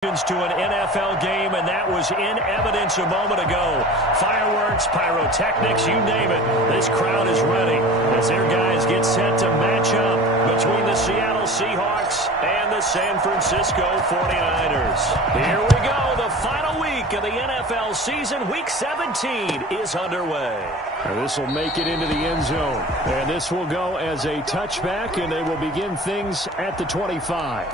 To an NFL game, and that was in evidence a moment ago. Fireworks, pyrotechnics, you name it. This crowd is ready as their guys get set to match up between the Seattle Seahawks and the San Francisco 49ers. Here we go. The final week of the NFL season. Week 17 is underway. This will make it into the end zone. And this will go as a touchback, and they will begin things at the 25.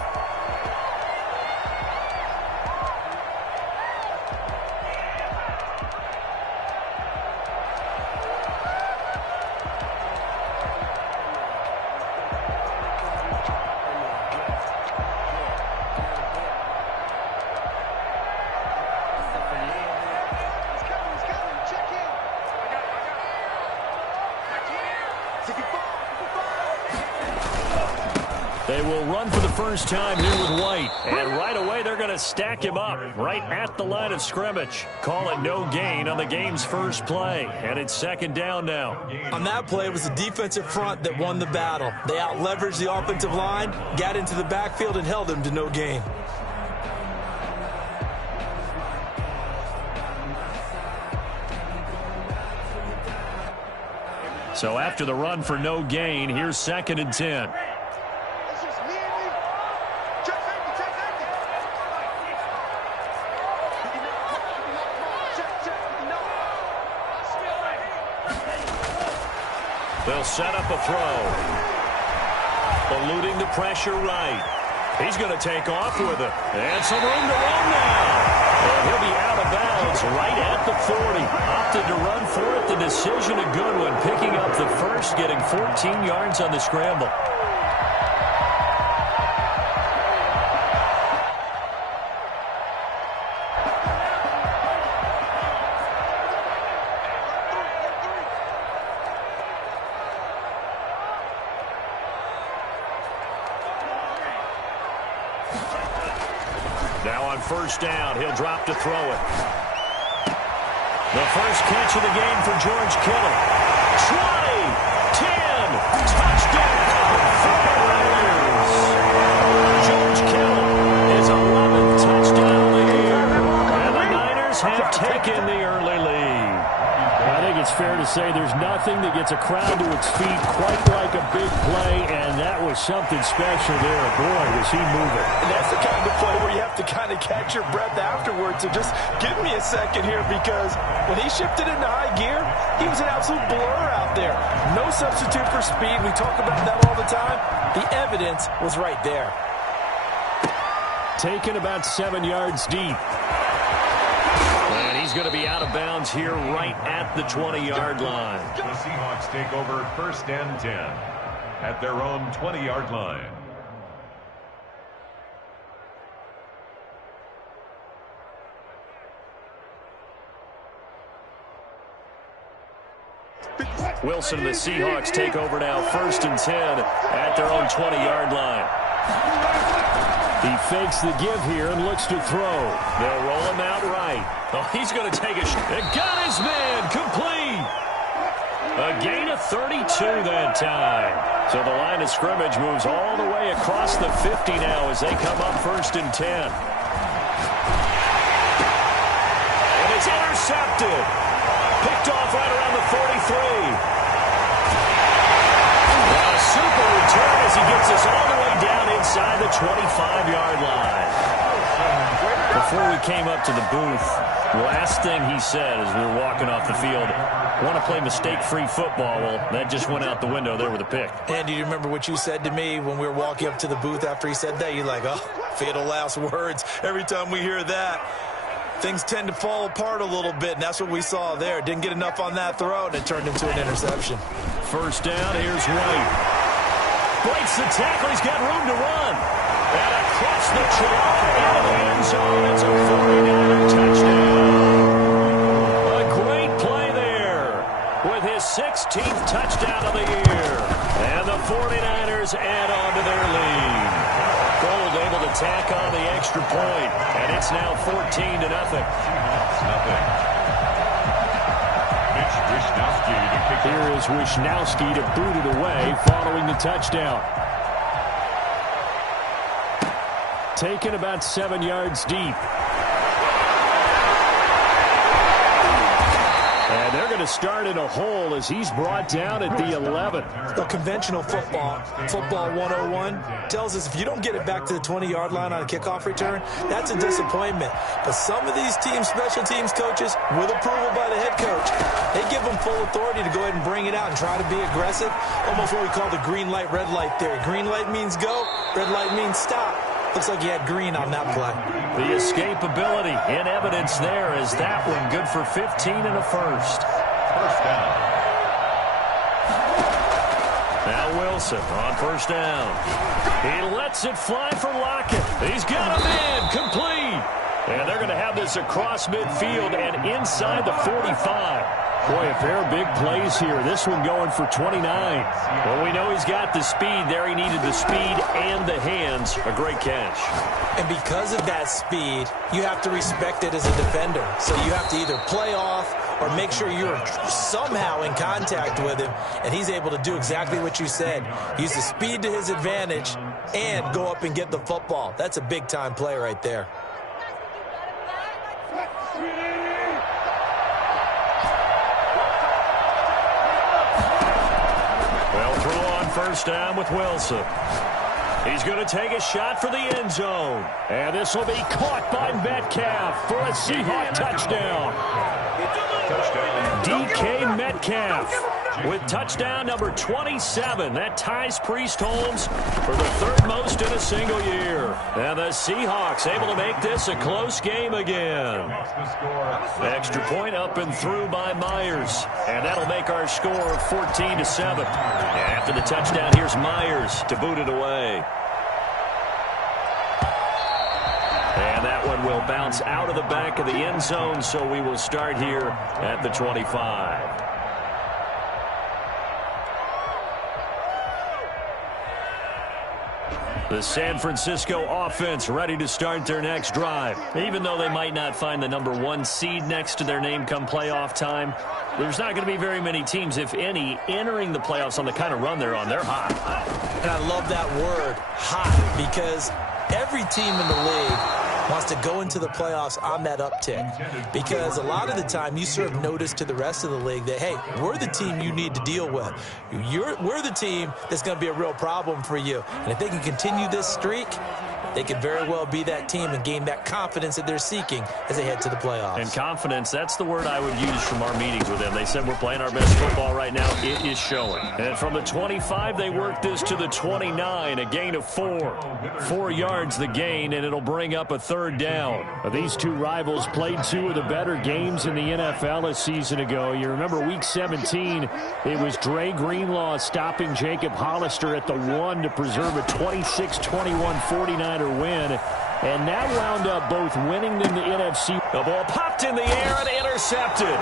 They will run for the first time here with White. And right away, they're going to stack him up right at the line of scrimmage. Call it no gain on the game's first play. And it's second down now. On that play, it was the defensive front that won the battle. They out-leveraged the offensive line, got into the backfield, and held him to no gain. So after the run for no gain, here's second and 10. They'll set up a throw. Eluding the pressure right. He's going to take off with it. And some room to run now. And he'll be out of bounds right at the 40. Opted to run for it. The decision a good one. Picking up the first, getting 14 yards on the scramble. Now on first down, he'll drop to throw it. The first catch of the game for George Kittle. 20, 10, touchdown, 49ers. George Kittle is 11th touchdown of the year. And the Niners have taken the early lead. I think it's fair to say there's nothing that gets a crowd to its feet quite like a big play, and that was something special there. Boy, was he moving. And that's the kind of play where you have to kind of catch your breath afterwards. So just give me a second here, because when he shifted into high gear, he was an absolute blur out there. No substitute for speed. We talk about that all the time. The evidence was right there. Taken about 7 yards deep. And he's going to be out of bounds here right at the 20-yard line. The Seahawks take over first and 10 at their own 20-yard line. Wilson and the Seahawks take over now first and 10 at their own 20-yard line. He fakes the give here and looks to throw. They'll roll him out right. Oh, he's going to take a shot. It got his man complete. A gain of 32 that time. So the line of scrimmage moves all the way across the 50 now as they come up first and 10. And it's intercepted. Picked off right around the 43. A super return as he gets us all the way down inside the 25-yard line. Before we came up to the booth, the last thing he said as we were walking off the field, want to play mistake-free football. Well, that just went out the window there with a pick. And do you remember what you said to me when we were walking up to the booth after he said that? You're like, oh, fatal last words. Every time we hear that, things tend to fall apart a little bit, and that's what we saw there. Didn't get enough on that throw, and it turned into an interception. First down, here's White. Breaks the tackle, he's got room to run. And across the chalk into the end zone, it's a 49er touchdown. A great play there with his 16th touchdown of the year. And the 49ers add on to their lead. Gold able to tack on the extra point, and it's now 14-0. Here is Wishnowski to boot it away following the touchdown. taken about 7 yards deep. And they're going to start in a hole as he's brought down at the 11. Conventional football 101, tells us if you don't get it back to the 20-yard line on a kickoff return, that's a disappointment. But some of these teams, special teams coaches, with approval by the head coach, they give them full authority to go ahead and bring it out and try to be aggressive, almost what we call the green light, red light theory. Green light means go, red light means stop. Looks like he had green on that play. The escapability in evidence there as that one good for 15 and a first. First down. Now Wilson on first down. He lets it fly for Lockett. He's got him in. Complete. And they're going to have this across midfield and inside the 45. Boy, a pair of big plays here. This one going for 29. Well, we know he's got the speed there. He needed the speed and the hands. A great catch. And because of that speed, you have to respect it as a defender. So you have to either play off or make sure you're somehow in contact with him. And he's able to do exactly what you said. Use the speed to his advantage and go up and get the football. That's a big-time play right there. First down with Wilson. He's going to take a shot for the end zone. And this will be caught by Metcalf for a Seahawk touchdown. DK Metcalf with touchdown number 27. That ties Priest Holmes for the third most in a single year. And the Seahawks able to make this a close game again. Extra point up and through by Myers. And that'll make our score 14-7. And after the touchdown, here's Myers to boot it away. And that one will bounce out of the back of the end zone, so we will start here at the 25. The San Francisco offense ready to start their next drive. Even though they might not find the number 1 seed next to their name come playoff time, there's not going to be very many teams, if any, entering the playoffs on the kind of run they're on. They're hot. And I love that word, hot, because every team in the league wants to go into the playoffs on that uptick, because a lot of the time you serve notice to the rest of the league that, hey, we're the team you need to deal with. We're the team that's going to be a real problem for you. And if they can continue this streak, they could very well be that team and gain that confidence that they're seeking as they head to the playoffs. And confidence, that's the word I would use from our meetings with them. They said we're playing our best football right now. It is showing. And from the 25, they work this to the 29, a gain of 4. 4 yards the gain, and it'll bring up a third down. These two rivals played 2 of the better games in the NFL a season ago. You remember week 17, it was Dre Greenlaw stopping Jacob Hollister at the 1 to preserve a 26-21 49er win, and that wound up both winning in the NFC. The ball popped in the air and intercepted.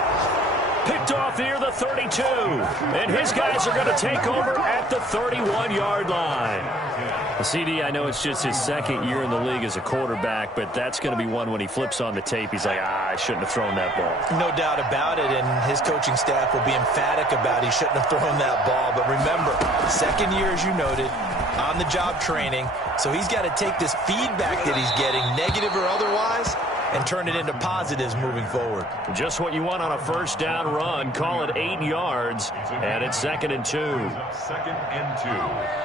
Picked off near the 32, and his guys are going to take over at the 31-yard line. CD, I know it's just his second year in the league as a quarterback, but that's going to be one when he flips on the tape. He's like, I shouldn't have thrown that ball. No doubt about it, and his coaching staff will be emphatic about he shouldn't have thrown that ball. But remember, second year, as you noted, on-the-job training, so he's got to take this feedback that he's getting, negative or otherwise, and turn it into positives moving forward. Just what you want on a first down run. Call it 8 yards, and it's 2nd and 2. 2nd and 2.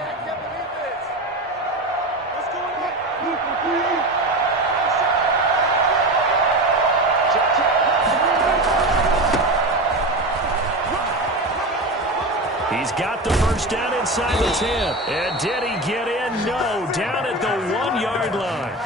He's got the first down inside the 10. And did he get in? No, down at the 1-yard line.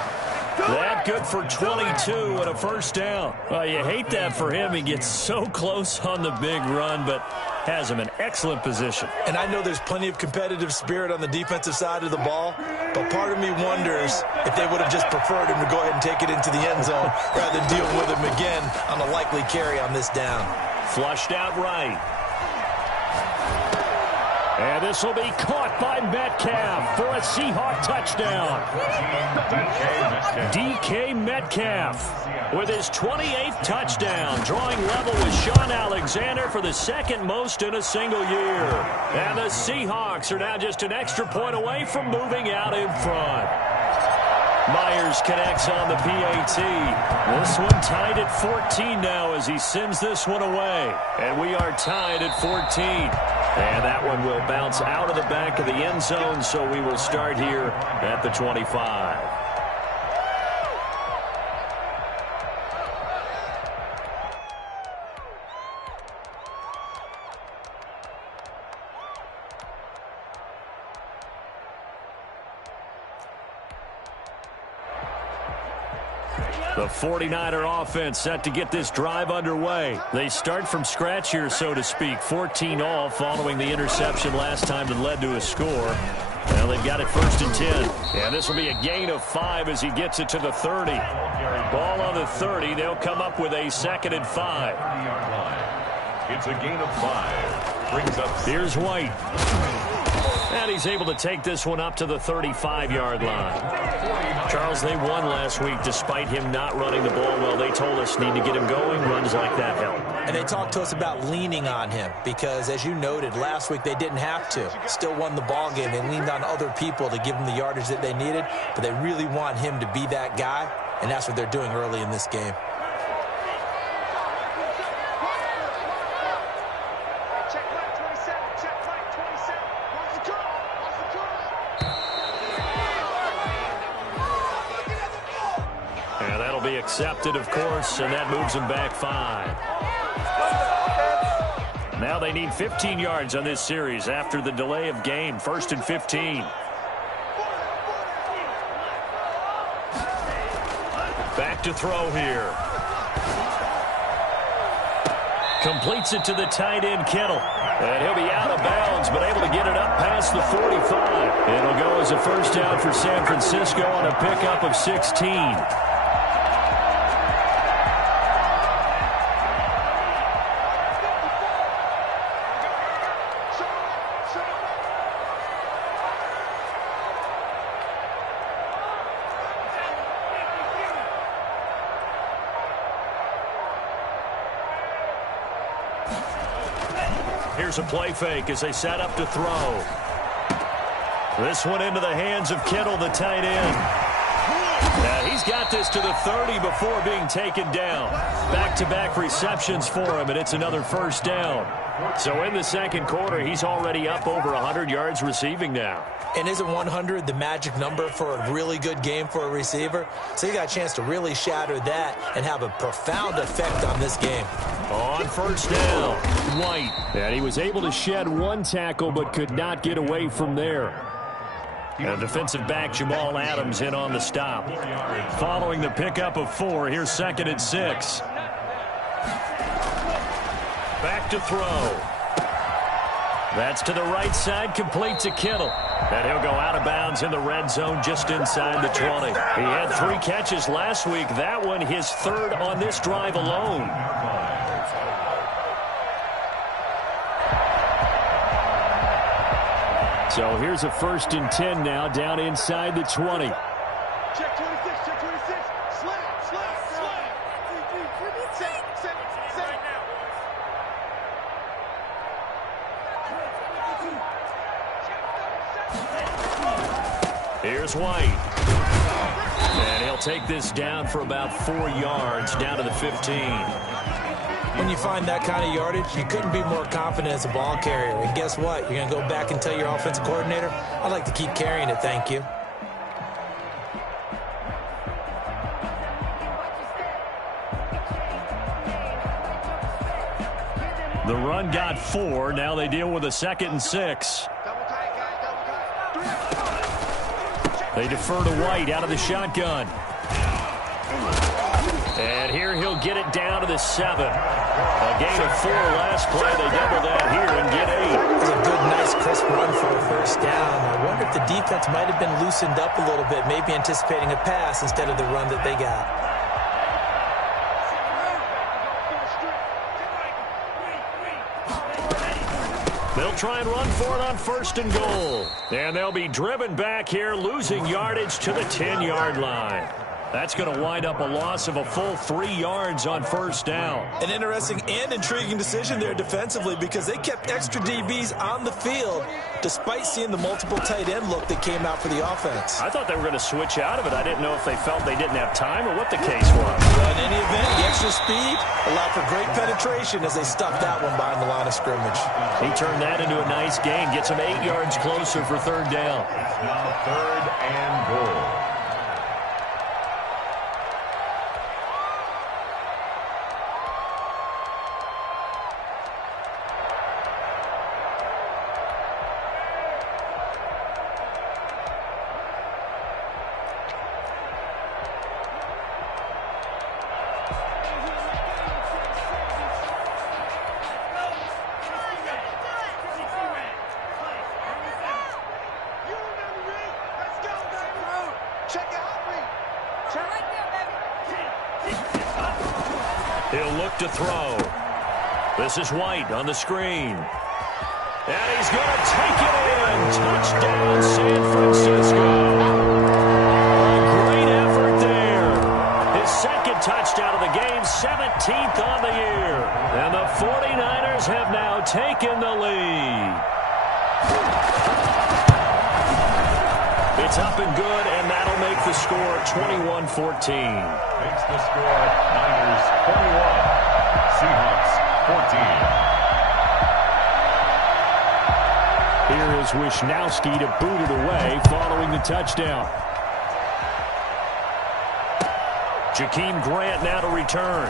That good for 22 and a first down. Well, you hate that for him. He gets so close on the big run, but has him in excellent position. And I know there's plenty of competitive spirit on the defensive side of the ball, but part of me wonders if they would have just preferred him to go ahead and take it into the end zone rather than deal with him again on a likely carry on this down. Flushed out right. And this will be caught by Metcalf for a Seahawk touchdown. DK Metcalf with his 28th touchdown, drawing level with Sean Alexander for the second most in a single year. And the Seahawks are now just an extra point away from moving out in front. Myers connects on the PAT. This one tied at 14 now as he sends this one away. And we are tied at 14. And that one will bounce out of the back of the end zone, so we will start here at the 25. The 49er offense set to get this drive underway. They start from scratch here, so to speak. 14 all following the interception last time that led to a score. Well, they've got it 1st and 10. And this will be a gain of 5 as he gets it to the 30. Ball on the 30. They'll come up with a 2nd and 5. It's a gain of 5. Brings up. Here's White. And he's able to take this one up to the 35-yard line. Charles, they won last week despite him not running the ball well. They told us need to get him going. Runs like that help. And they talked to us about leaning on him because, as you noted, last week they didn't have to. Still won the ball game. They leaned on other people to give them the yardage that they needed, but they really want him to be that guy, and that's what they're doing early in this game. Accepted, of course, and that moves them back 5. Now they need 15 yards on this series after the delay of game. 1st and 15. Back to throw here. Completes it to the tight end, Kittle. And he'll be out of bounds, but able to get it up past the 45. It'll go as a first down for San Francisco on a pickup of 16. Here's a play fake as they set up to throw. This one into the hands of Kittle, the tight end. Now he's got this to the 30 before being taken down. Back-to-back receptions for him, and it's another first down. So in the second quarter, he's already up over 100 yards receiving now. And isn't 100 the magic number for a really good game for a receiver? So you got a chance to really shatter that and have a profound effect on this game. On first down, White. And he was able to shed one tackle but could not get away from there. And defensive back Jamal Adams in on the stop. Following the pickup of 4, here's 2nd and 6. Back to throw. That's to the right side, complete to Kittle. And he'll go out of bounds in the red zone just inside the 20. He had 3 catches last week. That one his 3rd on this drive alone. So here's a 1st and 10 now down inside the 20. Check 26, check 26. Slap, slap, slap. Here's White. And he'll take this down for about 4 yards, down to the 15. When you find that kind of yardage, you couldn't be more confident as a ball carrier. And guess what? You're going to go back and tell your offensive coordinator, I'd like to keep carrying it, thank you. The run got 4. Now they deal with a 2nd and 6. They defer to White out of the shotgun. And here he'll get it down to the 7. A gain of 4 last play. They double that here and get 8. It's a good, nice, crisp run for a first down. I wonder if the defense might have been loosened up a little bit, maybe anticipating a pass instead of the run that they got. They'll try and run for it on 1st and goal. And they'll be driven back here, losing yardage to the 10-yard line. That's going to wind up a loss of a full 3 yards on first down. An interesting and intriguing decision there defensively because they kept extra DBs on the field despite seeing the multiple tight end look that came out for the offense. I thought they were going to switch out of it. I didn't know if they felt they didn't have time or what the case was. Well, in any event, the extra speed allowed for great penetration as they stuffed that one behind the line of scrimmage. He turned that into a nice gain, gets him 8 yards closer for third down. Now 3rd and goal. He'll look to throw. This is White on the screen. And he's going to take it in. Touchdown, San Francisco. A great effort there. His second touchdown of the game, 17th on the year. And the 49ers have now taken the lead. It's up and good, and that'll make the score 21-14. Makes the score Niners 21, Seahawks 14. Here is Wishnowski to boot it away following the touchdown. Jakeem Grant now to return.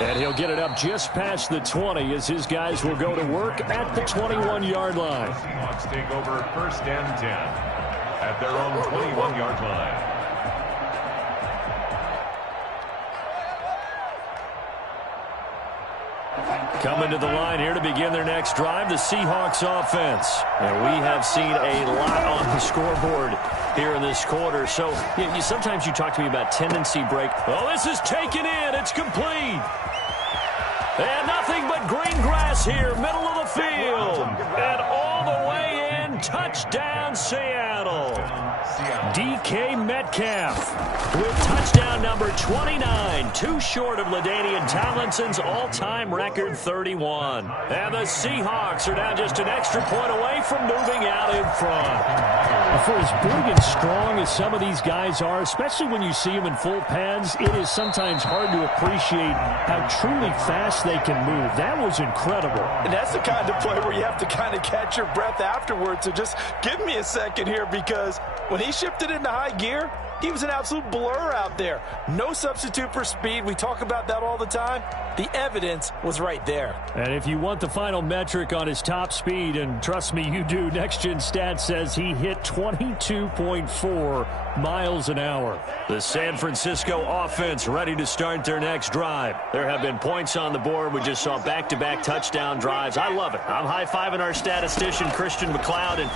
And he'll get it up just past the 20 as his guys will go to work at the 21-yard line. The Seahawks take over 1st and 10 at their own 21-yard line. Coming to the line here to begin their next drive, the Seahawks offense. And we have seen a lot on the scoreboard here in this quarter. So sometimes you talk to me about tendency break. Oh, this is taken in. It's complete. And nothing but green grass here, middle of the field. And all the way in, touchdown Seattle. DK Metcalf with touchdown number 29, too short of LaDainian Tomlinson's all-time record 31. And the Seahawks are now just an extra point away from moving out in front. For as big and strong as some of these guys are, especially when you see them in full pads, it is sometimes hard to appreciate how truly fast they can move. That was incredible. And that's the kind of play where you have to kind of catch your breath afterwards. So just give me a second here because when he shifted into high gear, he was an absolute blur out there. No substitute for speed. We talk about that all the time. The evidence was right there. And if you want the final metric on his top speed, and trust me, you do, Next Gen Stats says he hit 22.4 miles an hour. The San Francisco offense ready to start their next drive. There have been points on the board. We just saw back-to-back touchdown drives. I love it. I'm high-fiving our statistician, Christian McLeod, and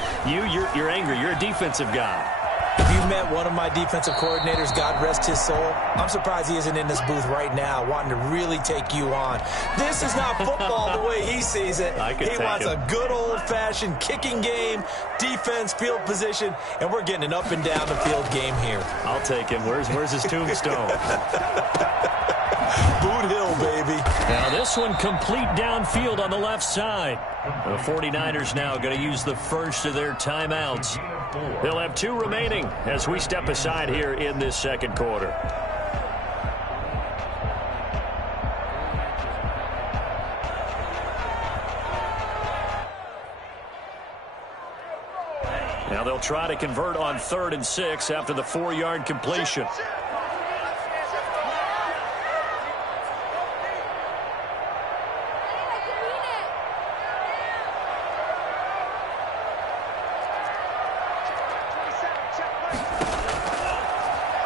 you're angry. You're a defensive guy. If you met one of my defensive coordinators, God rest his soul, I'm surprised he isn't in this booth right now wanting to really take you on. This is not football the way he sees it. He wants a good old-fashioned kicking game, defense, field position, and we're getting an up-and-down-the-field game here. I'll take him. Where's his tombstone? Boot Hill, baby. Now this one complete downfield on the left side. The 49ers now going to use the first of their timeouts. They'll have 2 remaining as we step aside here in this second quarter. Now they'll try to convert on 3rd and 6 after the 4-yard completion.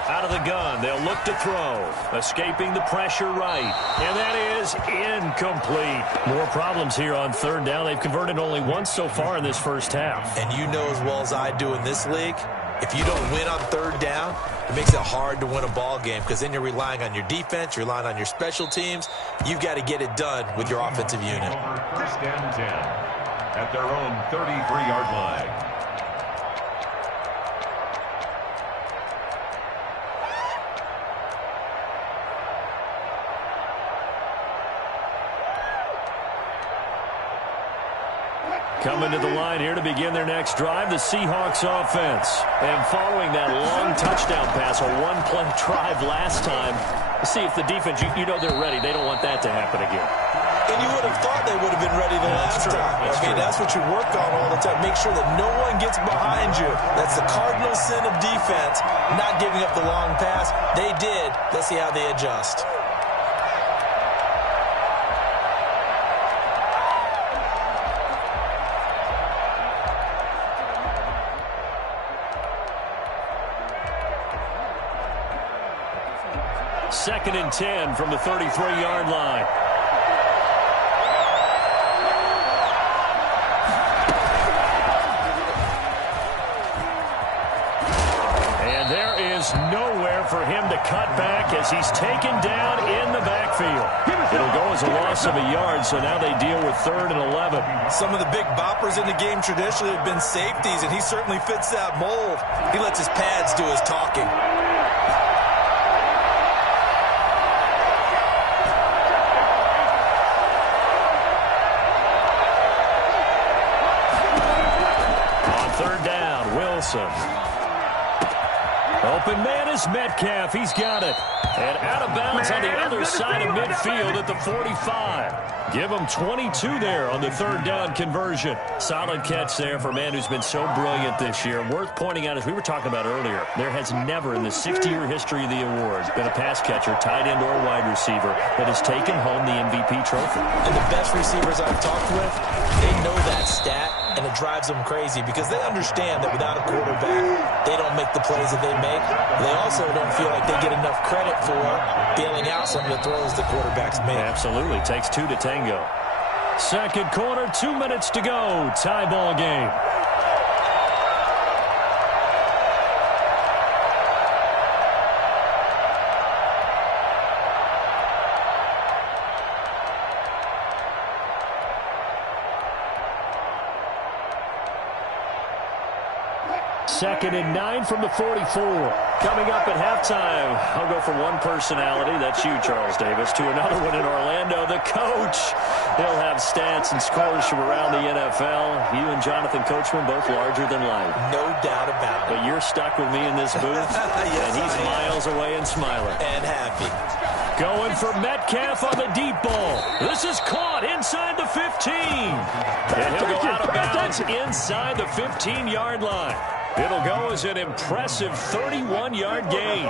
Out of the gun, they'll look to throw. Escaping the pressure right. And that is incomplete. More problems here on 3rd down. They've converted only once so far in this first half. And you know as well as I do in this league, if you don't win on 3rd down, it makes it hard to win a ball game because then you're relying on your defense, you're relying on your special teams. You've got to get it done with your offensive unit. 1st and 10 at their own 33-yard line. Coming to the line here to begin their next drive, the Seahawks offense. And following that long touchdown pass, a one-play drive last time, see if the defense, you know they're ready. They don't want that to happen again. And you would have thought they would have been ready the last time. That's what you work on all the time. Make sure that no one gets behind you. That's the cardinal sin of defense, not giving up the long pass. They did. Let's see how they adjust. Second and 10 from the 33-yard line. And there is nowhere for him to cut back as he's taken down in the backfield. It'll go as a loss of a yard, so now they deal with 3rd and 11. Some of the big boppers in the game traditionally have been safeties, and he certainly fits that mold. He lets his pads do his talking. Open man is Metcalf. He's got it. And out of bounds on the other side of midfield at the 45. Give him 22 there on the 3rd down conversion. Solid catch there for a man who's been so brilliant this year. Worth pointing out, as we were talking about earlier, there has never in the 60-year history of the awards been a pass catcher, tight end, or wide receiver that has taken home the MVP trophy. And the best receivers I've talked with, they know that stat, and it drives them crazy because they understand that without a quarterback, they don't make the plays that they make. They also don't feel like they get enough credit for bailing out some of the throws the quarterbacks make. Absolutely. Takes 2 to tango. Second quarter, 2 minutes to go. Tie ball game. Second and 9 from the 44. Coming up at halftime, I'll go from one personality, that's you, Charles Davis, to another one in Orlando, the coach. He'll have stats and scores from around the NFL. You and Jonathan Coachman, both larger than life. No doubt about it. But you're stuck with me in this booth, yes, and he's miles away and smiling. And happy. Going for Metcalf on the deep ball. This is caught inside the 15. And he'll go out of bounds inside the 15-yard line. It'll go as an impressive 31-yard gain.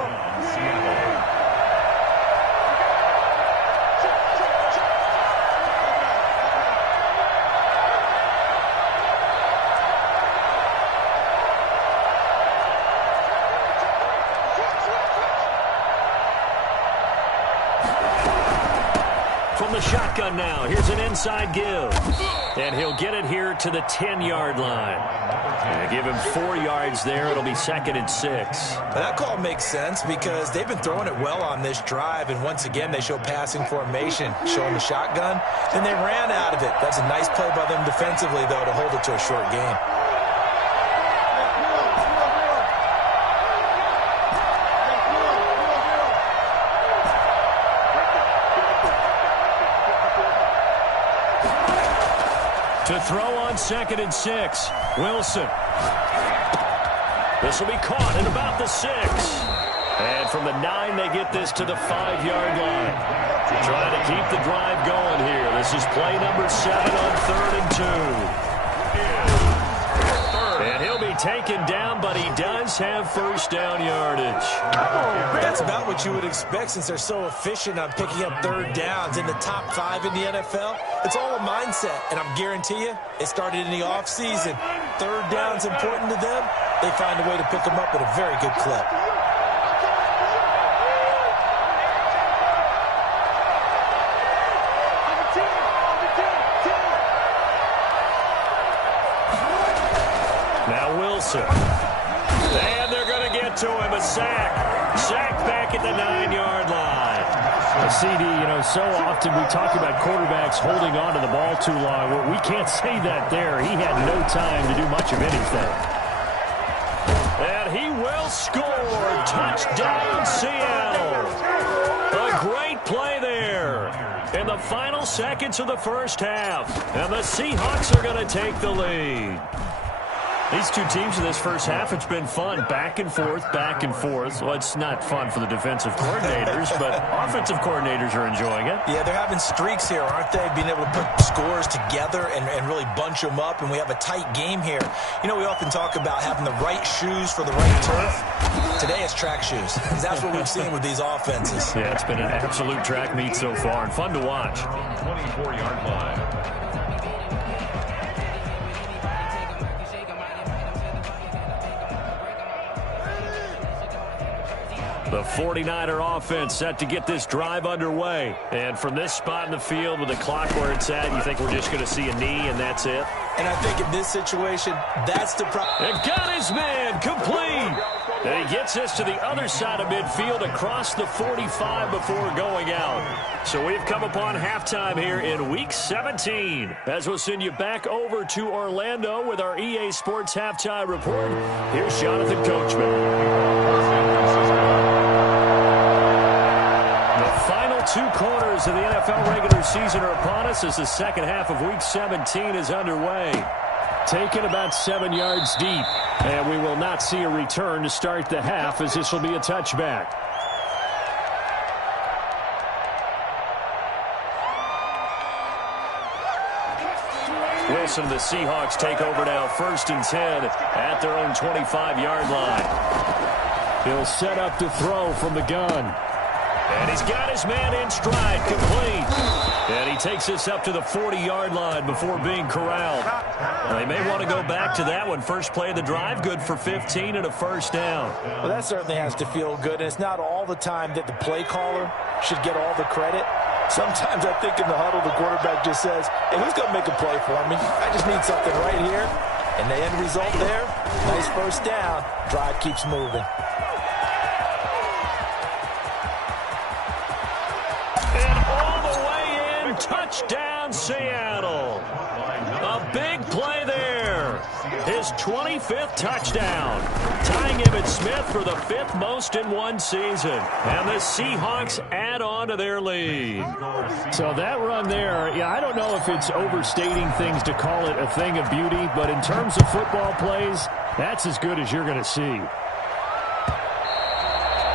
From the shotgun now, here's an inside give. And he'll get it here to the 10-yard line. And give him 4 yards there. It'll be 2nd and 6. Now that call makes sense because they've been throwing it well on this drive, and once again they show passing formation, showing the shotgun, and they ran out of it. That's a nice play by them defensively, though, to hold it to a short game. To throw on 2nd and 6. Wilson. This will be caught at about the 6. And from the 9, they get this to the 5-yard line. Trying to keep the drive going here. This is play number 7 on 3rd and 2. And he'll be taken down, but he does have first down yardage. That's about what you would expect since they're so efficient on picking up 3rd downs in the top 5 in the NFL. It's all a mindset, and I guarantee you, it started in the offseason. 3rd down's important to them. They find a way to pick them up at a very good clip. Now Wilson. And they're going to get to him. A sack. Sack back at the 9-yard line. CD, you know, so often we talk about quarterbacks holding on to the ball too long. Well, we can't say that there. He had no time to do much of anything. And he will score. Touchdown, Seattle. A great play there. And the final seconds of the first half. And the Seahawks are going to take the lead. These two teams in this first half, it's been fun. Back and forth, back and forth. Well, it's not fun for the defensive coordinators, but offensive coordinators are enjoying it. Yeah, they're having streaks here, aren't they? Being able to put scores together and really bunch them up, and we have a tight game here. You know, we often talk about having the right shoes for the right turf. Today it's track shoes. That's what we've seen with these offenses. Yeah, it's been an absolute track meet so far and fun to watch. 24-yard line. The 49er offense set to get this drive underway. And from this spot in the field with the clock where it's at, you think we're just going to see a knee and that's it? And I think in this situation, that's the problem. And got his man complete. And he gets us to the other side of midfield across the 45 before going out. So we've come upon halftime here in Week 17. As we'll send you back over to Orlando with our EA Sports Halftime Report. Here's Jonathan Coachman. Two quarters of the NFL regular season are upon us as the second half of Week 17 is underway. Taken about 7 yards deep, and we will not see a return to start the half as this will be a touchback. Wilson, the Seahawks take over now, 1st and 10 at their own 25-yard line. He'll set up to throw from the gun. And he's got his man in stride, complete. And he takes us up to the 40-yard line before being corralled. They may want to go back to that one. First play of the drive, good for 15 and a first down. Well, that certainly has to feel good. And it's not all the time that the play caller should get all the credit. Sometimes I think in the huddle, the quarterback just says, hey, who's going to make a play for me? I just need something right here. And the end result there, nice first down. Drive keeps moving. Touchdown, Seattle. A big play there. His 25th touchdown. Tying Emmitt Smith for the 5th most in one season. And the Seahawks add on to their lead. So that run there, yeah, I don't know if it's overstating things to call it a thing of beauty, but in terms of football plays, that's as good as you're going to see.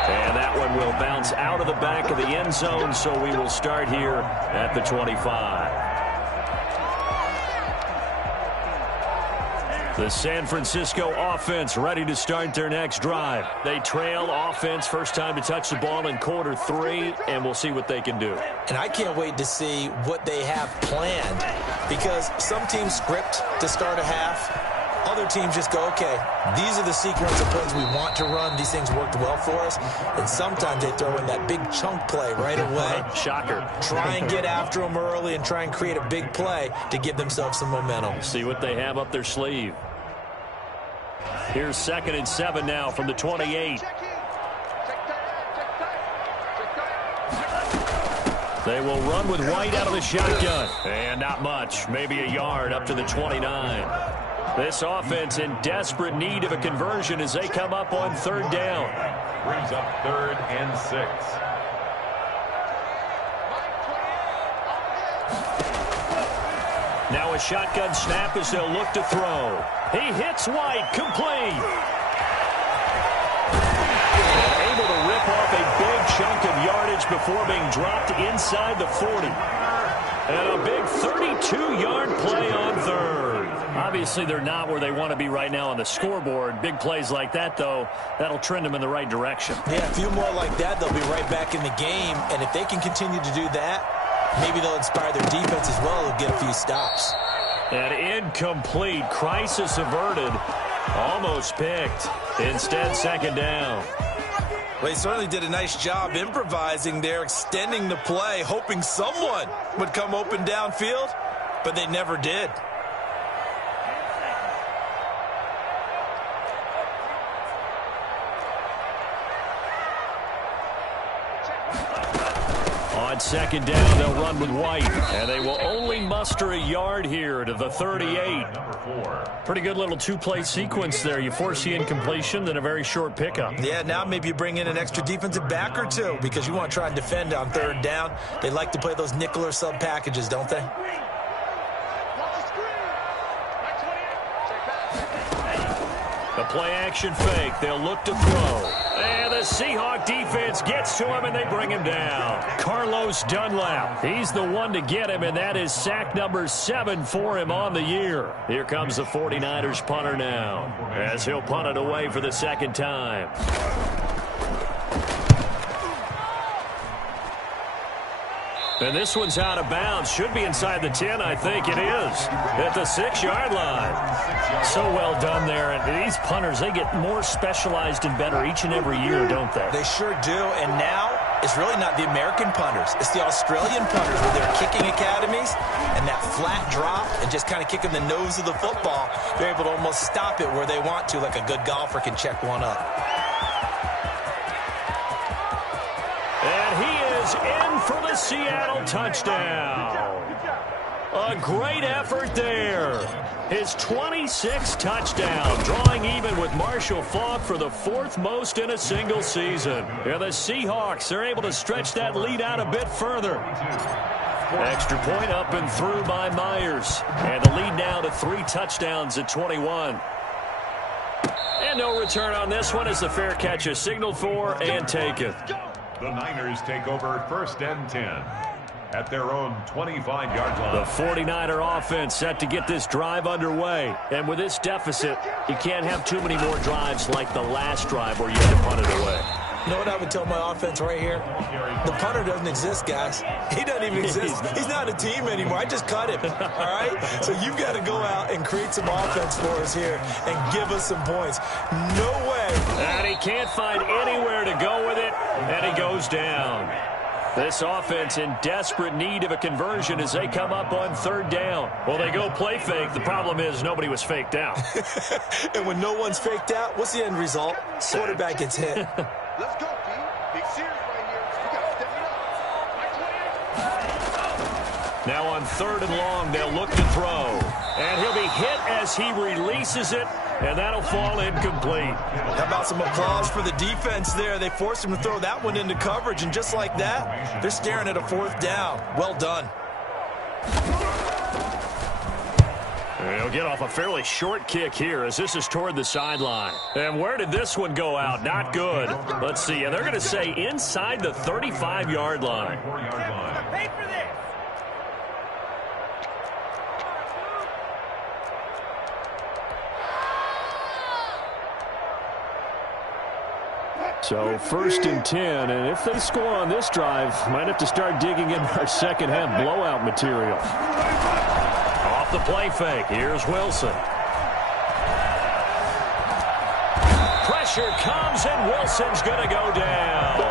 And that one will bounce out of the back of the end zone, so we will start here at the 25. The San Francisco offense ready to start their next drive. They trail offense, first time to touch the ball in quarter 3, and we'll see what they can do. And I can't wait to see what they have planned, because some teams script to start a half. Other teams just go, okay, these are the sequence of plays we want to run. These things worked well for us. And sometimes they throw in that big chunk play right away. Shocker. Try and get after them early and try and create a big play to give themselves some momentum. See what they have up their sleeve. Here's 2nd and 7 now from the 28. They will run with White out of the shotgun. And not much, maybe a yard up to the 29. This offense in desperate need of a conversion as they come up on 3rd down. Brings up 3rd and 6. Now a shotgun snap as they'll look to throw. He hits White, complete. Able to rip off a big chunk of yardage before being dropped inside the 40. And a big 32-yard play on 3rd. Obviously, they're not where they want to be right now on the scoreboard. Big plays like that, though, that'll trend them in the right direction. Yeah, a few more like that, they'll be right back in the game. And if they can continue to do that, maybe they'll inspire their defense as well. They'll get a few stops. An incomplete, crisis averted, almost picked. Instead, 2nd down. Well, he certainly did a nice job improvising there, extending the play, hoping someone would come open downfield, but they never did. On second down, they'll run with White. And they will only muster a yard here to the 38. Pretty good little two-play sequence there. You force the incompletion, then a very short pickup. Yeah, now maybe you bring in an extra defensive back or two because you want to try and defend on third down. They like to play those nickel or sub packages, don't they? The play-action fake. They'll look to throw. And the Seahawk defense gets to him, and they bring him down. Carlos Dunlap. He's the one to get him, and that is sack number 7 for him on the year. Here comes the 49ers punter now, as he'll punt it away for the second time. And this one's out of bounds. Should be inside the 10, I think it is. At the 6-yard line. So well done there. And these punters, they get more specialized and better each and every year, don't they? They sure do. And now it's really not the American punters. It's the Australian punters with their kicking academies and that flat drop and just kind of kicking the nose of the football. They're able to almost stop it where they want to, like a good golfer can check one up. And he is in for the Seattle touchdown. A great effort there. His 26th touchdown, drawing even with Marshall Faulk for the 4th most in a single season. And the Seahawks are able to stretch that lead out a bit further. Extra point up and through by Myers. And the lead now to 3 touchdowns at 21. And no return on this one as the fair catch is signaled for and taken. The Niners take over 1st and 10 at their own 25-yard line. The 49er offense set to get this drive underway. And with this deficit, you can't have too many more drives like the last drive where you had to punt it away. You know what I would tell my offense right here? The punter doesn't exist, guys. He doesn't even exist. He's not a team anymore. I just cut him, all right? So you've got to go out and create some offense for us here and give us some points. No way. And he can't find anywhere to go with it, and he goes down. This offense in desperate need of a conversion as they come up on 3rd down. Well, they go play fake. The problem is nobody was faked out. And when no one's faked out, what's the end result? Quarterback gets hit. Let's go, D. Big series right here. We got to step it up. Now on 3rd and long, they'll look to throw. And he'll be hit as he releases it, and that'll fall incomplete. How about some applause for the defense there? They forced him to throw that one into coverage, and just like that, they're staring at a 4th down. Well done. He'll get off a fairly short kick here as this is toward the sideline. And where did this one go out? Not good. Let's see. And they're going to say inside the 35-yard line. Pay for this. So 1st and 10, and if they score on this drive, might have to start digging in our second half blowout material. Off the play fake, here's Wilson. Pressure comes, and Wilson's going to go down.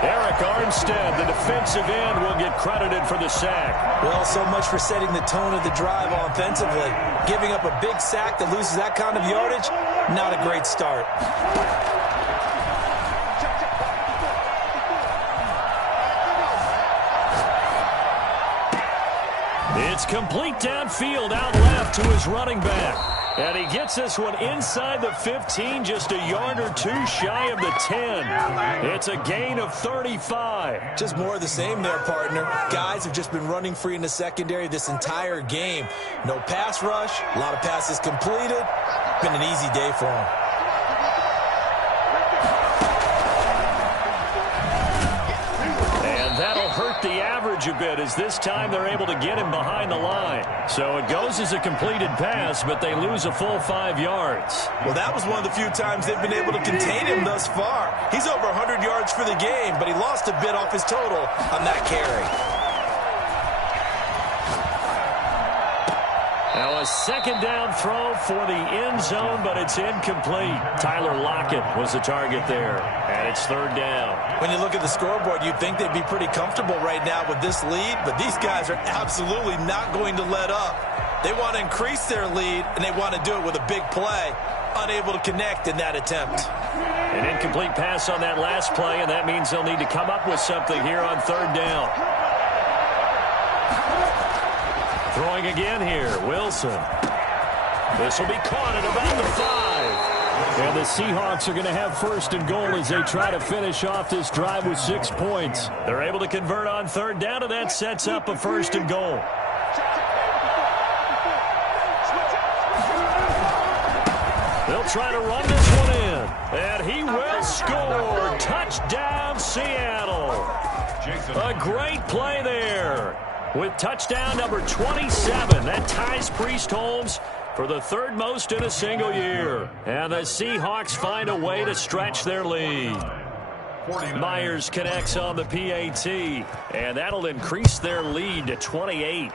Eric Armstead, the defensive end, will get credited for the sack. Well, so much for setting the tone of the drive offensively. Giving up a big sack that loses that kind of yardage, not a great start. It's complete downfield, out left to his running back. And he gets this one inside the 15, just a yard or two shy of the 10. It's a gain of 35. Just more of the same there, partner. Guys have just been running free in the secondary this entire game. No pass rush, a lot of passes completed. Been an easy day for them. Hurt the average a bit as this time they're able to get him behind the line. So it goes as a completed pass, but they lose a full 5 yards. Well, that was one of the few times they've been able to contain him thus far. He's over 100 yards for the game, but he lost a bit off his total on that carry. Now a second down throw for the end zone, but it's incomplete. Tyler Lockett was the target there, and it's 3rd down. When you look at the scoreboard, you'd think they'd be pretty comfortable right now with this lead, but these guys are absolutely not going to let up. They want to increase their lead, and they want to do it with a big play. unable to connect in that attempt. An incomplete pass on that last play, and that means they'll need to come up with something here on third down. Throwing again here, Wilson. This will be caught at about the 5. And the Seahawks are going to have first and goal as they try to finish off this drive with 6 points. They're able to convert on third down, and that sets up a first and goal. They'll try to run this one in, and he will score. Touchdown, Seattle. A great play there. With touchdown number 27, that ties Priest Holmes for the third most in a single year. And the Seahawks find a way to stretch their lead. Myers connects on the PAT, and that'll increase their lead to 28.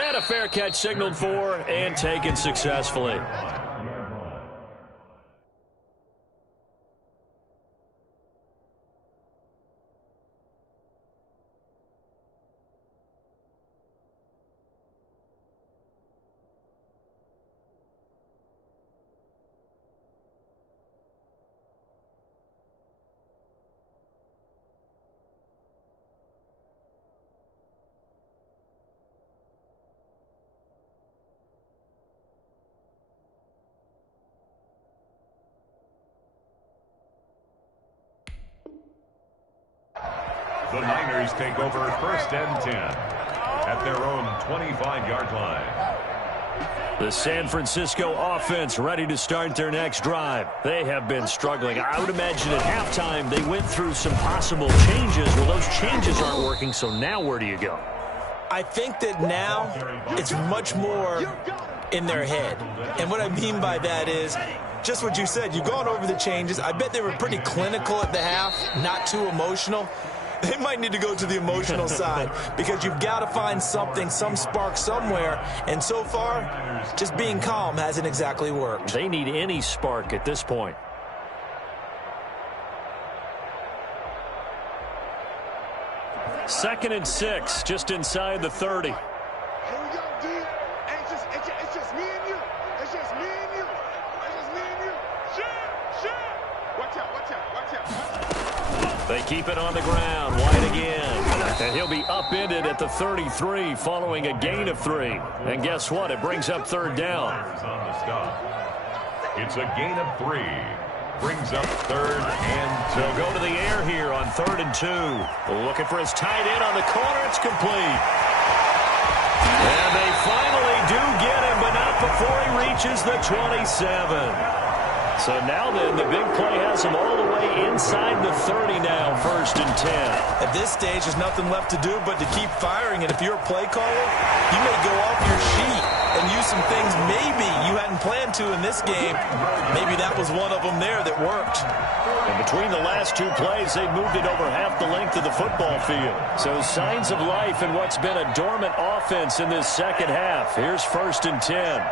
And a fair catch signaled for and taken successfully. The Niners take over first and 10 at their own 25-yard line. The San Francisco offense ready to start their next drive. They have been struggling. I would imagine at halftime they went through some possible changes. Well, those changes aren't working, so now where do you go? I think that now it's much more in their head. And what I mean by that is just what you said. You've gone over the changes. I bet they were pretty clinical at the half, not too emotional. They might need to go to the emotional side because you've got to find something, some spark somewhere. And so far, just being calm hasn't exactly worked. They need any spark at this point. Second and 6, just inside the 30. Here we go, dude. It's just me and you. It's just me and you. It's just me and you. Shit. Watch out. They keep it on the ground. White again. And he'll be upended at the 33 following a gain of 3. And guess what? It brings up third down. On the stop. It's a gain of 3. Brings up third and 2. They'll go to the air here on 3rd and 2. Looking for his tight end on the corner. It's complete. And they finally do get him, but not before he reaches the 27. So now then, the big play has him all the way inside the 30 now, 1st and 10. At this stage, there's nothing left to do but to keep firing. And if you're a play caller, you may go off your sheet and use some things maybe you hadn't planned to in this game. Maybe that was one of them there that worked. And between the last 2 plays, they've moved it over half the length of the football field. So signs of life in what's been a dormant offense in this second half. Here's 1st and 10.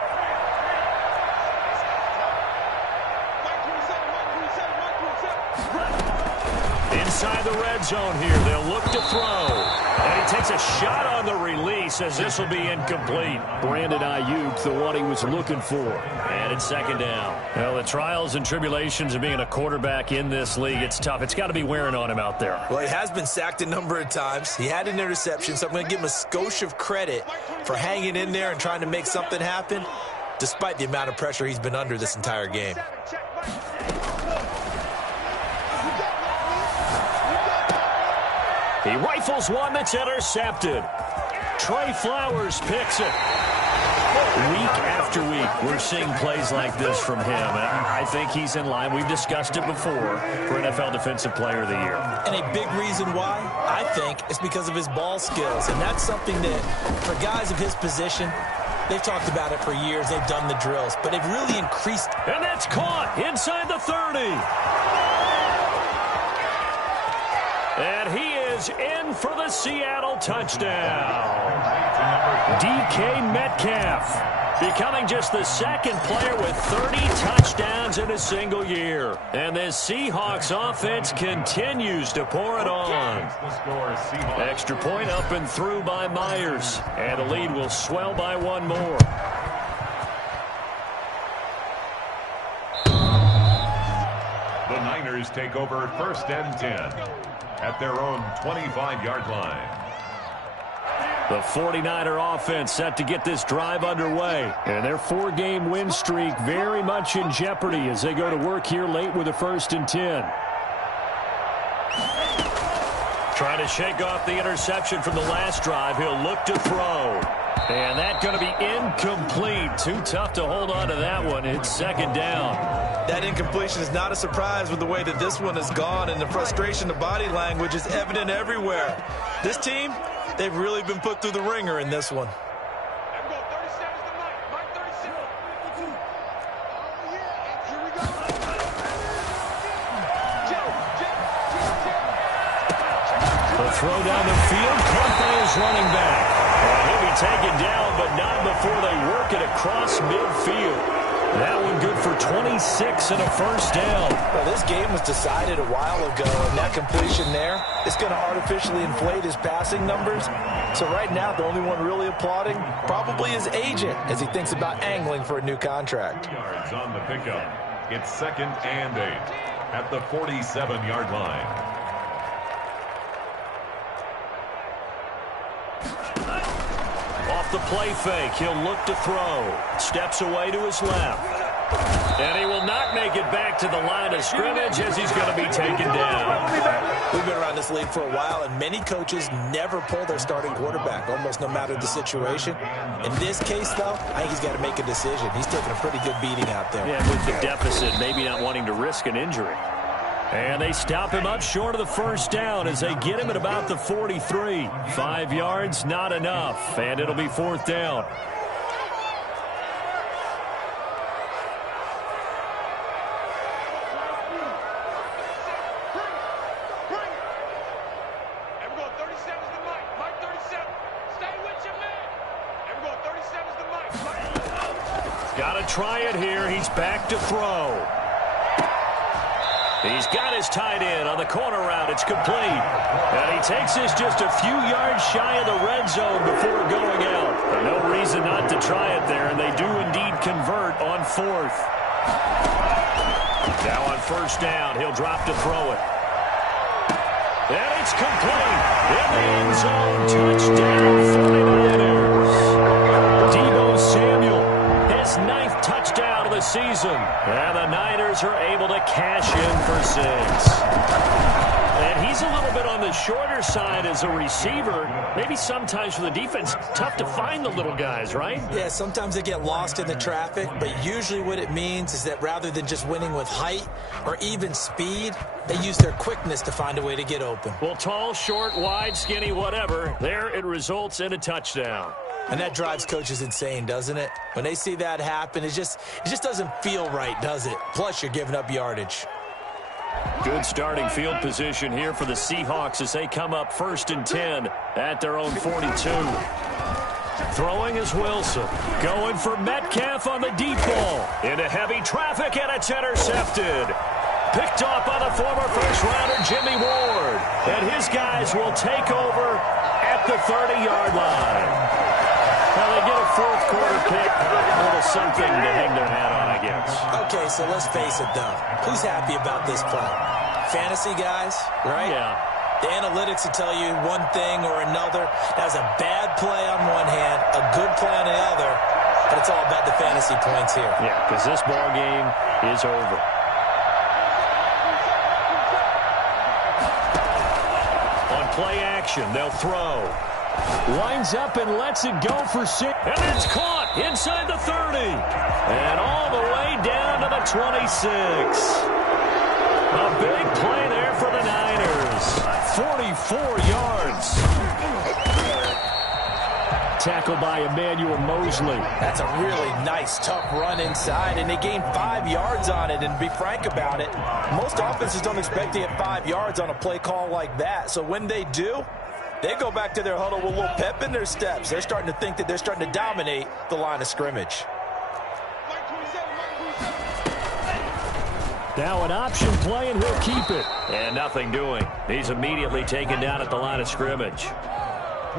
Inside the red zone here, they'll look to throw. And he takes a shot on the release as this will be incomplete. Brandon Ayuk, the one he was looking for. And it's 2nd down. Well, the trials and tribulations of being a quarterback in this league, it's tough. It's got to be wearing on him out there. Well, he has been sacked a number of times. He had an interception, so I'm going to give him a skosh of credit for hanging in there and trying to make something happen, despite the amount of pressure he's been under this entire game. He rifles one that's intercepted. Trey Flowers picks it. Week after week, we're seeing plays like this from him. And I think he's in line. We've discussed it before for NFL Defensive Player of the Year. And a big reason why, I think, is because of his ball skills. And that's something that, for guys of his position, they've talked about it for years. They've done the drills. But they've really increased. And that's caught inside the 30. And he is in for the Seattle touchdown. DK Metcalf becoming just the 2nd player with 30 touchdowns in a single year. And this Seahawks offense continues to pour it on. Extra point up and through by Myers. And the lead will swell by 1 more. Niners take over 1st and 10 at their own 25-yard line. The 49er offense set to get this drive underway. And their 4-game win streak very much in jeopardy as they go to work here late with a 1st and 10. Trying to shake off the interception from the last drive. He'll look to throw. And that's going to be incomplete. Too tough to hold on to that one. It's 2nd down. That incompletion is not a surprise with the way that this one has gone, and the frustration, the body language is evident everywhere. This team, they've really been put through the ringer in this one. The throw down the field. Caught by his running back. And he'll be taken down, but not before they work it across midfield. That one good for 26 and a 1st down. Well, this game was decided a while ago, and that completion there is going to artificially inflate his passing numbers. So right now, the only one really applauding probably his agent as he thinks about angling for a new contract. Yards on the pickup. It's 2nd and 8 at the 47-yard line. Off the play fake, he'll look to throw. Steps away to his left. And he will not make it back to the line of scrimmage as he's going to be taken down. We've been around this league for a while, and many coaches never pull their starting quarterback, almost no matter the situation. In this case, though, I think he's got to make a decision. He's taking a pretty good beating out there. Yeah, with the deficit, maybe not wanting to risk an injury. And they stop him up short of the 1st down as they get him at about the 43. 5 yards, not enough, and it'll be 4th down. Got to try it here. He's back to throw. He's got his tight end on the corner route. It's complete. And he takes this just a few yards shy of the red zone before going out. But no reason not to try it there, and they do indeed convert on 4th. Now on 1st down, he'll drop to throw it. And it's complete. In the end zone, touchdown 49ers. Deebo Samuel, his 9th touchdown of the season. And the Niners are able to cash in for 6. And he's a little bit on the shorter side as a receiver. Maybe sometimes for the defense, tough to find the little guys, right? Yeah, sometimes they get lost in the traffic, but usually what it means is that rather than just winning with height or even speed, they use their quickness to find a way to get open. Well, tall, short, wide, skinny, whatever, there it results in a touchdown. And that drives coaches insane, doesn't it? When they see that happen, it just doesn't feel right, does it? Plus, you're giving up yardage. Good starting field position here for the Seahawks as they come up 1st and 10 at their own 42. Throwing is Wilson. Going for Metcalf on the deep ball. Into heavy traffic, and it's intercepted. Picked off by the former first-rounder Jimmy Ward. And his guys will take over at the 30-yard line. Well, they get a 4th quarter pick. A little something to hang their hat on, I guess. Okay, so let's face it, though. Who's happy about this play? Fantasy guys, right? Yeah. The analytics will tell you one thing or another. That was a bad play on one hand, a good play on the other, but it's all about the fantasy points here. Yeah, because this ball game is over. On play action, they'll throw. Winds up and lets it go for 6. And it's caught inside the 30. And all the way down to the 26. A big play there for the Niners. 44 yards. Tackled by Emmanuel Mosley. That's a really nice, tough run inside, and they gained 5 yards on it. And to be frank about it, most offenses don't expect to get 5 yards on a play call like that. So when they do, they go back to their huddle with a little pep in their steps. They're starting to think that they're starting to dominate the line of scrimmage. Now an option play, and he'll keep it. And nothing doing. He's immediately taken down at the line of scrimmage.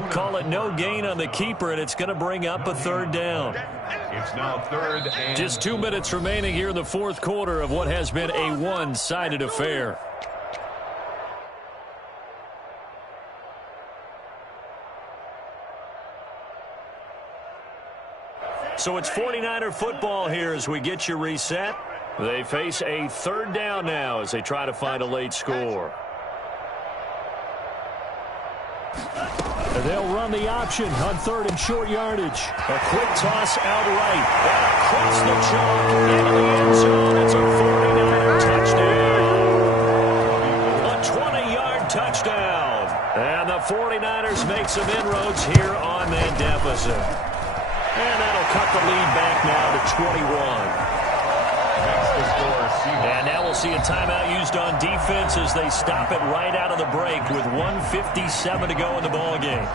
Call it no gain on the keeper, and it's going to bring up a third down. It's now third and... Just 2 minutes remaining here in the fourth quarter of what has been a one-sided affair. So it's 49er football here as we get you reset. They face a third down now as they try to find a late score. They'll run the option on third and short yardage. A quick toss out right. And across the chalk into the end zone. It's a 49er touchdown. A 20-yard touchdown. And the 49ers make some inroads here on that deficit. And that'll cut the lead back now to 21. And now we'll see a timeout used on defense as they stop it right out of the break with 1:57 to go in the ballgame.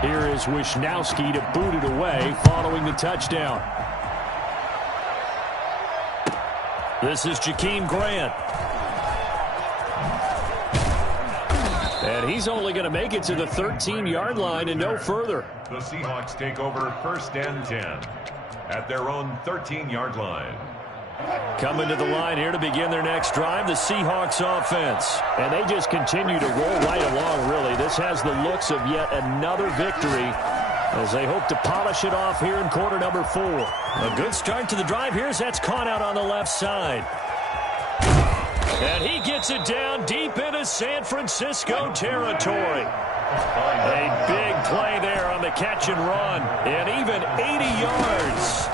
Here is Wisnowski to boot it away following the touchdown. This is Jakeem Grant. And he's only going to make it to the 13-yard line and no further. The Seahawks take over first and 10 at their own 13-yard line. Coming to the line here to begin their next drive, the Seahawks offense. And they just continue to roll right along, really. This has the looks of yet another victory as they hope to polish it off here in quarter number 4. A good start to the drive here as that's caught out on the left side. And he gets it down deep into San Francisco territory. A big play there on the catch and run. And even 80 yards.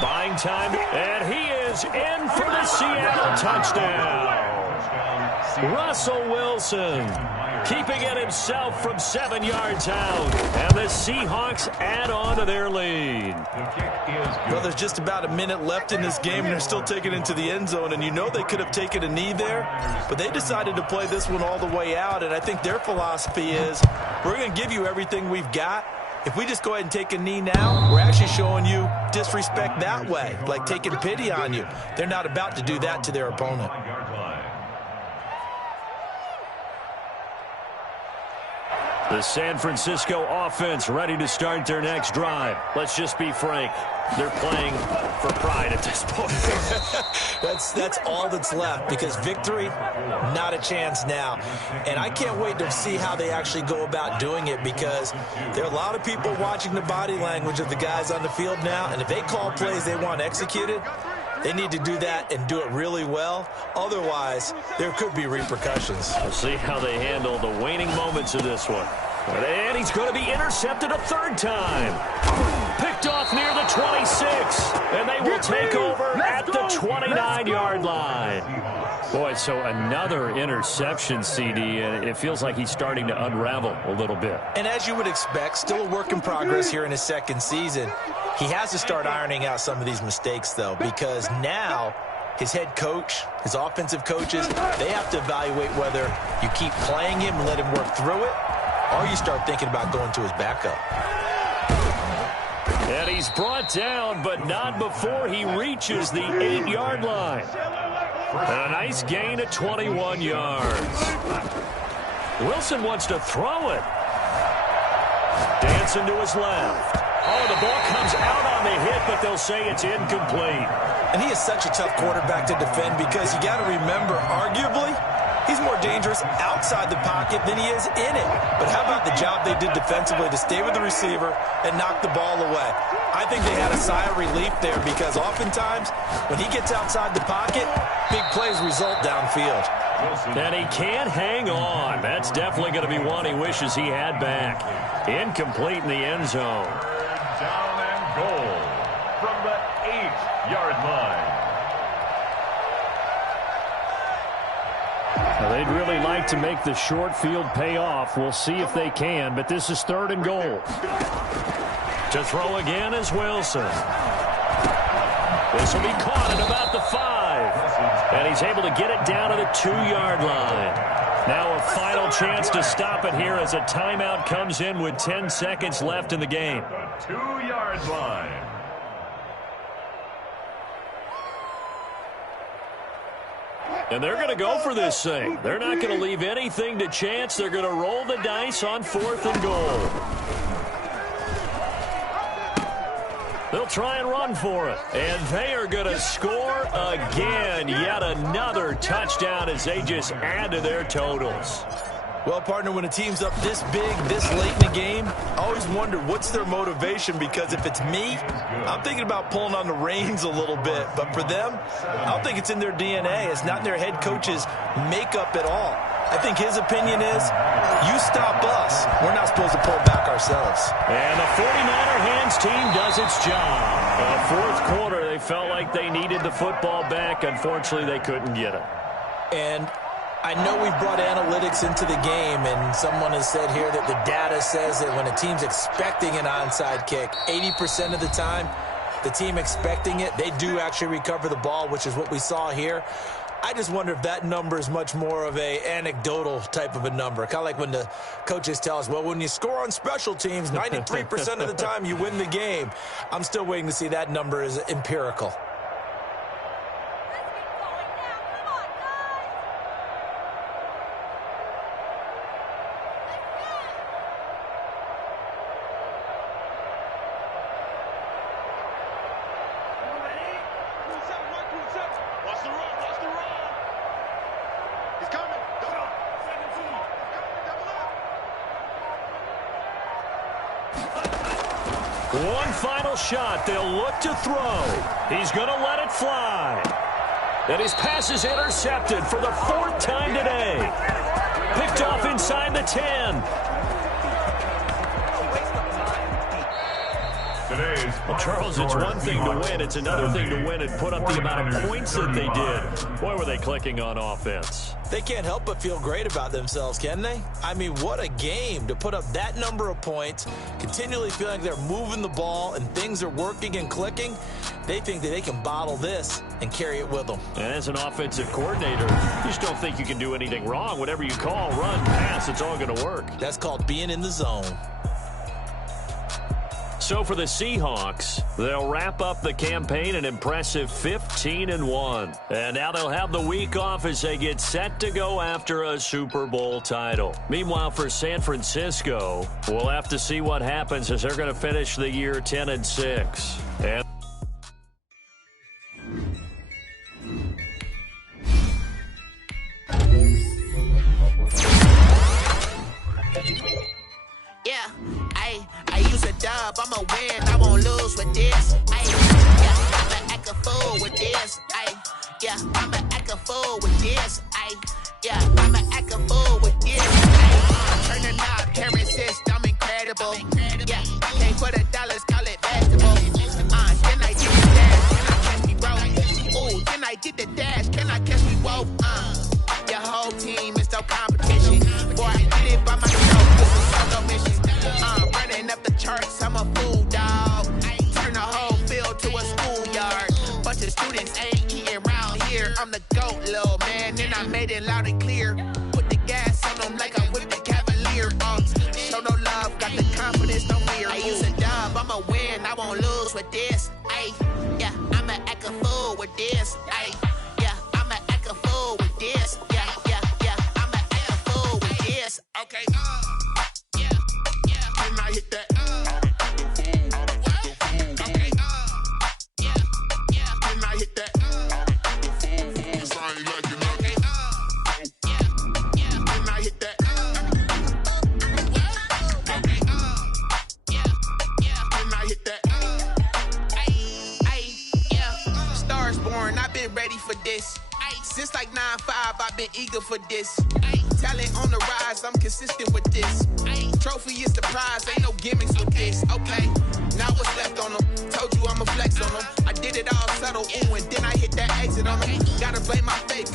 Buying time. And he is in for the Seattle touchdown. Russell Wilson keeping it himself from 7 yards out. And the Seahawks add on to their lead. Well, there's just about a minute left in this game, and they're still taking it into the end zone. And you know they could have taken a knee there, but they decided to play this one all the way out. And I think their philosophy is, we're going to give you everything we've got. If we just go ahead and take a knee now, we're actually showing you disrespect that way, like taking pity on you. They're not about to do that to their opponent. The San Francisco offense ready to start their next drive. Let's just be frank. They're playing for pride at this point. That's all that's left, because victory, not a chance now. And I can't wait to see how they actually go about doing it, because there are a lot of people watching the body language of the guys on the field now, and if they call plays they want executed, they need to do that and do it really well. Otherwise, there could be repercussions. We'll see how they handle the waning moments of this one. And he's going to be intercepted a third time. Picked off near the 26. And they will take over at the 29-yard line. Boy, so another interception, CD, and it feels like he's starting to unravel a little bit. And as you would expect, still a work in progress here in his second season. He has to start ironing out some of these mistakes, though, because now his head coach, his offensive coaches, they have to evaluate whether you keep playing him and let him work through it, or you start thinking about going to his backup. And he's brought down, but not before he reaches the 8-yard line. And a nice gain of 21 yards. Wilson wants to throw it. Dancing to his left. Oh, the ball comes out on the hit, but they'll say it's incomplete. And he is such a tough quarterback to defend, because you got to remember, arguably, he's more dangerous outside the pocket than he is in it. But how about the job they did defensively to stay with the receiver and knock the ball away? I think they had a sigh of relief there, because oftentimes when he gets outside the pocket, big plays result downfield. And he can't hang on. That's definitely going to be one he wishes he had back. Incomplete in the end zone. Down and goal from the 8-yard line. Now, they'd really like to make the short field pay off. We'll see if they can, but this is third and goal. To throw again is Wilson. This will be caught at about the 5. And he's able to get it down to the 2-yard line. Now a final chance to stop it here as a timeout comes in with 10 seconds left in the game. The 2-yard line. And they're going to go for this thing. They're not going to leave anything to chance. They're going to roll the dice on 4th and goal. They'll try and run for it. And they are going to score again. Yet another touchdown as they just add to their totals. Well, partner, when a team's up this big, this late in the game, I always wonder what's their motivation, because if it's me, I'm thinking about pulling on the reins a little bit. But for them, I don't think it's in their DNA. It's not in their head coach's makeup at all. I think his opinion is, you stop us, we're not supposed to pull back ourselves. And the 49er hands team does its job. Fourth quarter, they felt like they needed the football back. Unfortunately, they couldn't get it. And I know we've brought analytics into the game, and someone has said here that the data says that when a team's expecting an onside kick, 80% of the time, the team expecting it, they do actually recover the ball, which is what we saw here. I just wonder if that number is much more of a anecdotal type of a number. Kind of like when the coaches tell us, well, when you score on special teams, 93% of the time you win the game. I'm still waiting to see that number is empirical. One final shot. They'll look to throw. He's going to let it fly. And his pass is intercepted for the 4th time today. Picked off inside the 10. Well, Charles, it's one thing to win. It's another thing to win and put up the amount of points that they did. Boy, were they clicking on offense. They can't help but feel great about themselves, can they? I mean, what a game to put up that number of points, continually feeling like they're moving the ball and things are working and clicking. They think that they can bottle this and carry it with them. And as an offensive coordinator, you just don't think you can do anything wrong. Whatever you call, run, pass, it's all going to work. That's called being in the zone. So for the Seahawks, they'll wrap up the campaign an impressive 15-1. And now they'll have the week off as they get set to go after a Super Bowl title. Meanwhile, for San Francisco, we'll have to see what happens as they're going to finish the year 10-6. And I'ma win, I won't lose with this. I'ma act a fool with this. I'ma act a fool with this. I'ma act a fool with this. Turn the knob, parent system incredible. Can't put a dollars, call it vegetable. Then I did the dash, can I catch me roll? Ooh, then I did the dash, can I catch me roll? Your whole team is no competition. Boy, I did it by myself, this is solo mission. Running up the charts, I'm a fool, dog. Turn the whole field to a schoolyard. Bunch of students ain't eating round here. I'm the GOAT, little man, and I made it loud and clear. Put the gas on them like I whipped the Cavalier. Show no love, got the confidence, no fear. I use a dub, I'ma win, I won't lose with this. I'ma act a fool with this. I'ma act a fool with this. I'ma act a fool with this. Okay. Can I hit that? Okay. Can I hit that? Cause I ain't like it. Okay. Can I hit that? Okay. Can I hit that? Stars born, I've been ready for this. Since like 9-5, I've been eager for this. Talent on the rise, I'm consistent with this. Trophy is the prize, ain't no gimmicks with this. Okay, now what's left on them? Told you I'ma flex on them. I did it all subtle, ooh, and then I hit that exit on them. Gotta blame my fake.